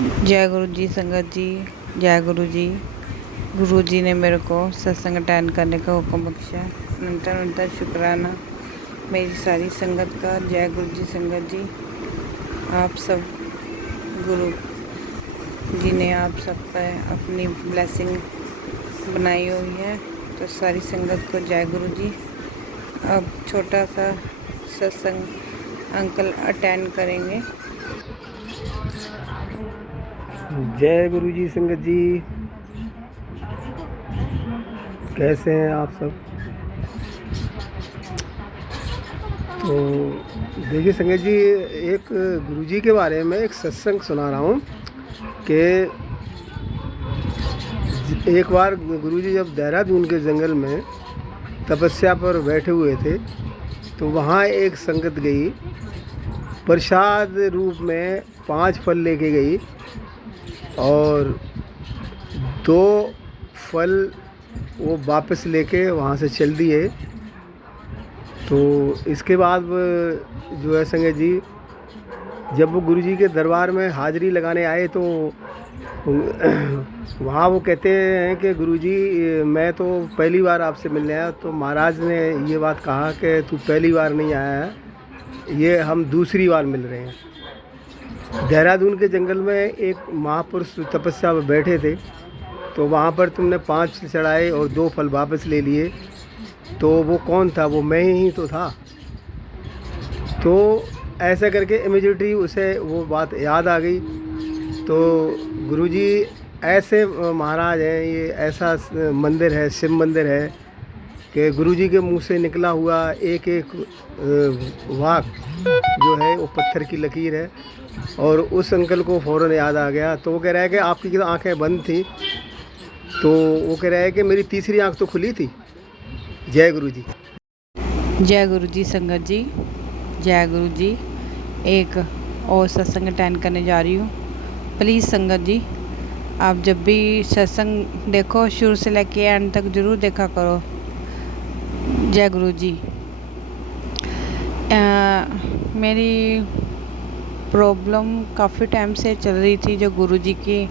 जय गुरु जी संगत जी। जय गुरु जी। गुरु जी ने मेरे को सत्संग अटेंड करने का हुक्म बख्शा। अनंतर अनंतर शुक्राना मेरी सारी संगत का। जय गुरु जी संगत जी। आप सब गुरु जी ने आप सब पर अपनी ब्लेसिंग बनाई हुई है, तो सारी संगत को जय गुरु जी। अब छोटा सा सत्संग अंकल अटेंड करेंगे। जय गुरु जी संगत जी। कैसे हैं आप सब? तो देखिए संगत जी, एक गुरु जी के बारे में एक सत्संग सुना रहा हूँ कि एक बार गुरु जी जब देहरादून के जंगल में तपस्या पर बैठे हुए थे, तो वहाँ एक संगत गई, प्रसाद रूप में 5 फल लेके गई और 2 फल वो वापस लेके वहाँ से चल दिए। तो इसके बाद जो है संगत जी, जब वो गुरु जी के दरबार में हाज़िरी लगाने आए तो वहाँ वो कहते हैं कि गुरु जी, मैं तो पहली बार आपसे मिलने आया। तो महाराज ने ये बात कहा कि तू पहली बार नहीं आया है, ये हम दूसरी बार मिल रहे हैं। देहरादून के जंगल में एक महापुरुष तपस्या में बैठे थे, तो वहाँ पर तुमने 5 चढ़ाए और 2 फल वापस ले लिए, तो वो कौन था? वो मैं ही तो था। तो ऐसा करके इमीडिएटली उसे वो बात याद आ गई। तो गुरुजी ऐसे महाराज हैं, ये ऐसा मंदिर है, शिव मंदिर है कि गुरुजी के मुंह से निकला हुआ एक एक वाक जो है वो पत्थर की लकीर है। और उस अंकल को फ़ौरन याद आ गया। तो वो कह रहा है कि आपकी आंखें बंद थी, तो वो कह रहा है कि मेरी तीसरी आंख तो खुली थी। जय गुरु जी। जय गुरु जी संगत जी। जय गुरु जी। एक और सत्संग अटेंड करने जा रही हूँ। प्लीज़ संगत जी, आप जब भी सत्संग देखो शुरू से लेके एंड तक ज़रूर देखा करो। जय गुरु जी। मेरी प्रॉब्लम काफ़ी टाइम से चल रही थी, जो गुरु जी के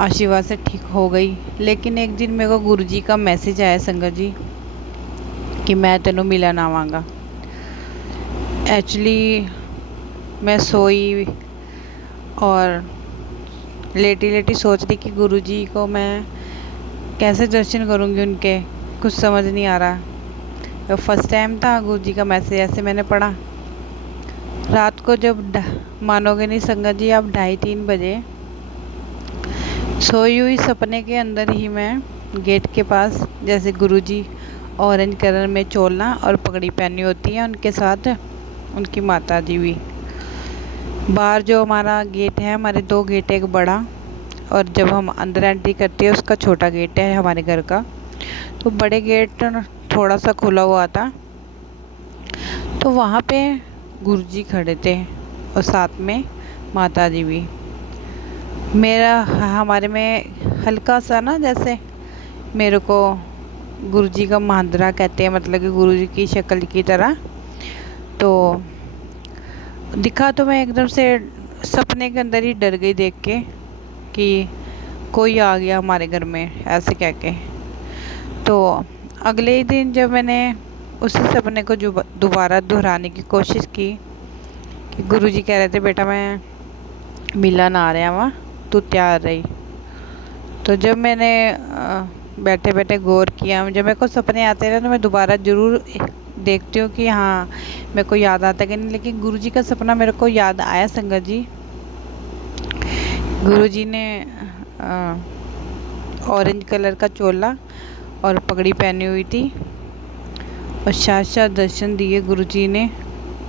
आशीर्वाद से ठीक हो गई। लेकिन एक दिन मेरे को गुरु जी का मैसेज आया संगत जी कि मैं तेनों मिलन आवांगा। एक्चुअली मैं सोई और लेटी लेटी सोच रही कि गुरुजी को मैं कैसे दर्शन करूंगी उनके, कुछ समझ नहीं आ रहा। तो फर्स्ट टाइम था गुरुजी का मैसेज ऐसे मैंने पढ़ा। रात को जब मानोगे नहीं संगत जी, आप 2:30-3 बजे सोई हुई सपने के अंदर ही मैं गेट के पास, जैसे गुरुजी ऑरेंज कलर में चोला और पगड़ी पहनी होती है, उनके साथ उनकी माता जी भी। बाहर जो हमारा गेट है, हमारे 2 गेट है, एक बड़ा और जब हम अंदर एंट्री करते हैं उसका छोटा गेट है हमारे घर का। तो बड़े गेट थोड़ा सा खुला हुआ था, तो वहाँ पे गुरुजी खड़े थे और साथ में माता जी भी। मेरा हमारे में हल्का सा ना, जैसे मेरे को गुरुजी का महांद्रा कहते हैं, मतलब कि गुरुजी की शक्ल की तरह। तो दिखा तो मैं एकदम से सपने के अंदर ही डर गई देख के कि कोई आ गया हमारे घर में, ऐसे कह के। तो अगले ही दिन जब मैंने उसी सपने को जो दोबारा दोहराने की कोशिश की कि गुरुजी कह रहे थे बेटा मैं मिलन आ रहा वहाँ, तू तैयार रही। तो जब मैंने बैठे बैठे गौर किया, जब मेरे को सपने आते रहे तो मैं दोबारा ज़रूर देखती हूँ कि हाँ मेरे को याद आता कि नहीं। लेकिन गुरुजी का सपना मेरे को याद आया संगत जी। गुरुजी ने ऑरेंज कलर का चोला और पगड़ी पहनी हुई थी और साक्षात दर्शन दिए गुरुजी ने।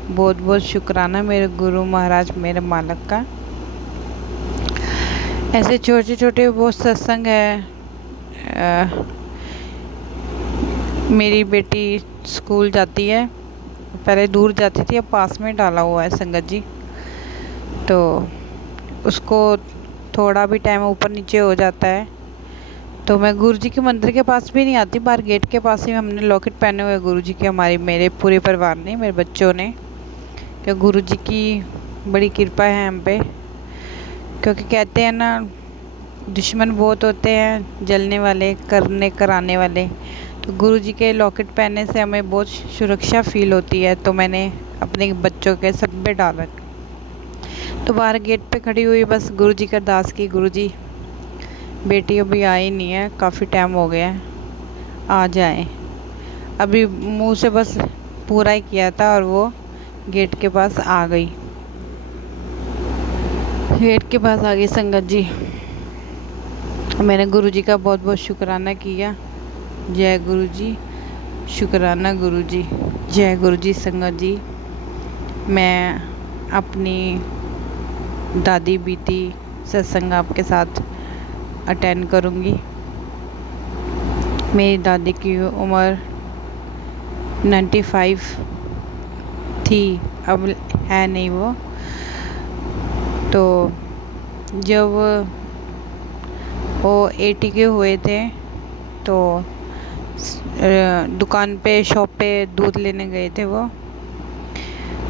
बहुत बहुत शुक्राना मेरे गुरु महाराज, मेरे मालिक का। ऐसे छोटे छोटे बहुत सत्संग है। मेरी बेटी स्कूल जाती है, पहले दूर जाती थी, अब पास में डाला हुआ है संगत जी। तो उसको थोड़ा भी टाइम ऊपर नीचे हो जाता है तो मैं गुरुजी के मंदिर के पास भी नहीं आती, बाहर गेट के पास ही हमने लॉकेट पहने हुए गुरुजी के, हमारी मेरे पूरे परिवार ने, मेरे बच्चों ने, कि गुरुजी की बड़ी कृपा है हम पे। क्योंकि कहते हैं ना, दुश्मन बहुत होते हैं, जलने वाले, करने कराने वाले। तो गुरुजी के लॉकेट पहनने से हमें बहुत सुरक्षा फील होती है, तो मैंने अपने बच्चों के सब पे डाल रखा। तो बाहर गेट पे खड़ी हुई, बस गुरुजी की अरदास की, गुरुजी बेटी अभी आई नहीं है, काफ़ी टाइम हो गया है, आ जाए। अभी मुंह से बस पूरा ही किया था और वो गेट के पास आ गई। गेट के पास आ गई संगत जी। मैंने गुरुजी का बहुत बहुत शुक्राना किया। जय गुरुजी, शुक्राना गुरुजी, जय गुरुजी। संगत जी, मैं अपनी दादी बीती सत्संग आपके साथ अटेंड करूँगी। मेरी दादी की उम्र 95 थी, अब है नहीं वो। तो जब वो 80 के हुए थे तो दुकान पे, शॉप पे दूध लेने गए थे वो।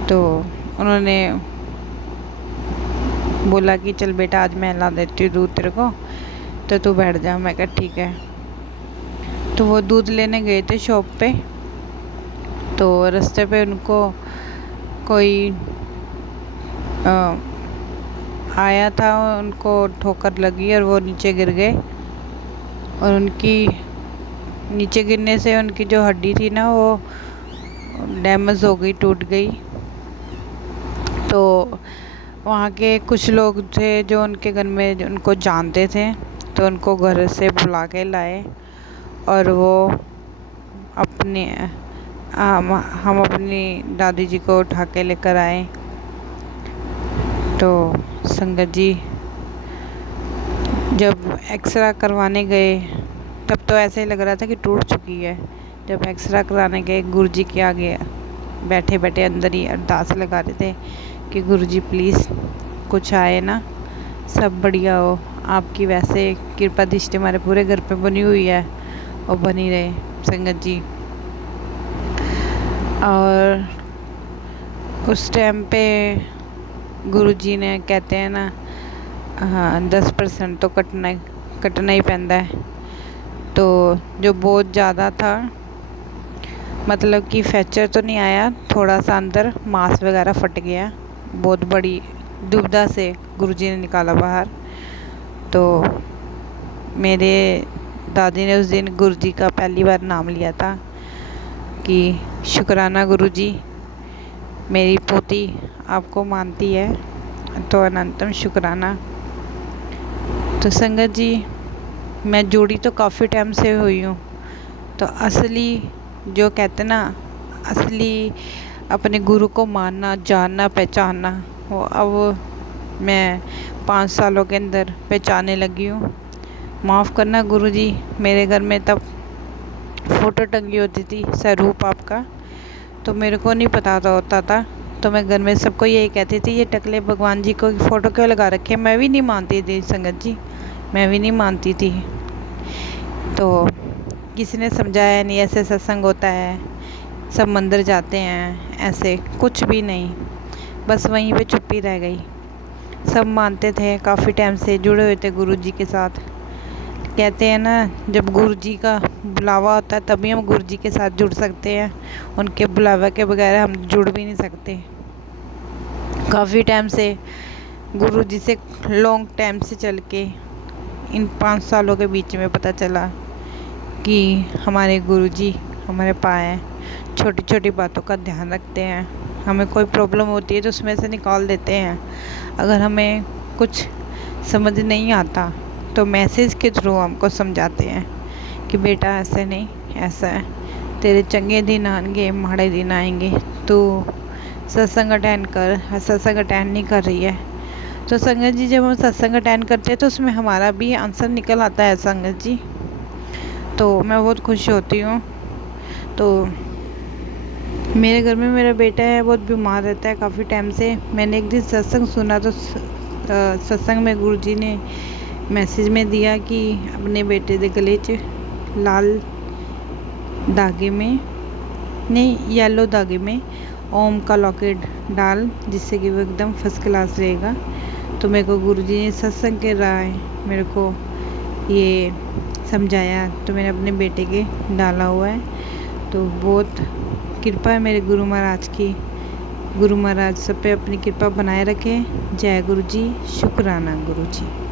तो उन्होंने बोला कि चल बेटा, आज मैं ला देती हूँ दूध तेरे को, तो तू बैठ जा। मैं कहा ठीक है। तो वो दूध लेने गए थे शॉप पे। तो रास्ते पे उनको कोई आया था, उनको ठोकर लगी और वो नीचे गिर गए। और उनकी नीचे गिरने से उनकी जो हड्डी थी ना, वो डैमेज हो गई, टूट गई। तो वहाँ के कुछ लोग थे जो उनके घर में उनको जानते थे, तो उनको घर से बुला के लाए और वो अपने हम अपनी दादी जी को उठा के लेकर आए। तो संगत जी, जब एक्सरा करवाने गए तब तो ऐसे ही लग रहा था कि टूट चुकी है। जब एक्सरा कराने गए, गुरुजी के आगे बैठे बैठे अंदर ही अरदास लगा रहे थे कि गुरुजी प्लीज़ कुछ आए ना, सब बढ़िया हो। आपकी वैसे कृपा दृष्टि हमारे पूरे घर पे बनी हुई है और बनी रहे संगत जी। और उस टाइम पे गुरुजी ने, कहते हैं ना, हाँ 10% तो कटना ही पैंदा है। तो जो बहुत ज़्यादा था, मतलब कि फ्रैक्चर तो नहीं आया, थोड़ा सा अंदर मांस वगैरह फट गया, बहुत बड़ी दुविधा से गुरुजी ने निकाला बाहर। तो मेरे दादी ने उस दिन गुरुजी का पहली बार नाम लिया था कि शुक्राना गुरुजी, मेरी पोती आपको मानती है, तो अनंतम शुक्राना। तो संगत जी, मैं जुड़ी तो काफ़ी टाइम से हुई हूँ, तो असली जो कहते ना, असली अपने गुरु को मानना, जानना, पहचानना, वो अब मैं 5 सालों के अंदर पहचानने लगी हूँ। माफ़ करना गुरुजी, मेरे घर में तब फ़ोटो टंगी होती थी स्वरूप आपका, तो मेरे को नहीं पता होता था। तो मैं घर में सबको यही कहती थी, ये टकले भगवान जी को फ़ोटो क्यों लगा रखे। मैं भी नहीं मानती थी संगत जी, मैं भी नहीं मानती थी। तो किसी ने समझाया नहीं, ऐसे सत्संग होता है, सब मंदिर जाते हैं, ऐसे कुछ भी नहीं, बस वहीं पे चुप्पी रह गई। सब मानते थे, काफ़ी टाइम से जुड़े हुए थे गुरुजी के साथ। कहते हैं ना, जब गुरुजी का बुलावा होता है तभी हम गुरुजी के साथ जुड़ सकते हैं, उनके बुलावा के बगैर हम जुड़ भी नहीं सकते। काफ़ी टाइम से गुरुजी से, लॉन्ग टाइम से चल के इन 5 सालों के बीच में पता चला कि हमारे गुरुजी हमारे पाए छोटी छोटी बातों का ध्यान रखते हैं। हमें कोई प्रॉब्लम होती है तो उसमें से निकाल देते हैं। अगर हमें कुछ समझ नहीं आता तो मैसेज के थ्रू हमको समझाते हैं कि बेटा ऐसे नहीं, ऐसा है, तेरे चंगे दिन आएंगे, माड़े दिन आएंगे, तू सत्संग अटेंड कर। सत्संग अटेंड नहीं कर रही है तो संगत जी, जब हम सत्संग अटेंड करते हैं तो उसमें हमारा भी आंसर निकल आता है संगत जी। तो मैं बहुत खुश होती हूँ। तो मेरे घर में मेरा बेटा है, बहुत बीमार रहता है काफ़ी टाइम से। मैंने एक दिन सत्संग सुना, तो सत्संग में गुरुजी ने मैसेज में दिया कि अपने बेटे के गले च लाल धागे में नहीं, येलो धागे में ओम का लॉकेट डाल, जिससे कि वो एकदम फर्स्ट क्लास रहेगा। तो मेरे को गुरुजी ने सत्संग के राह मेरे को ये समझाया, तो मैंने अपने बेटे के डाला हुआ है। तो बहुत कृपा है मेरे गुरु महाराज की। गुरु महाराज सब पे अपनी कृपा बनाए रखें। जय गुरु जी, शुक्राना गुरु जी।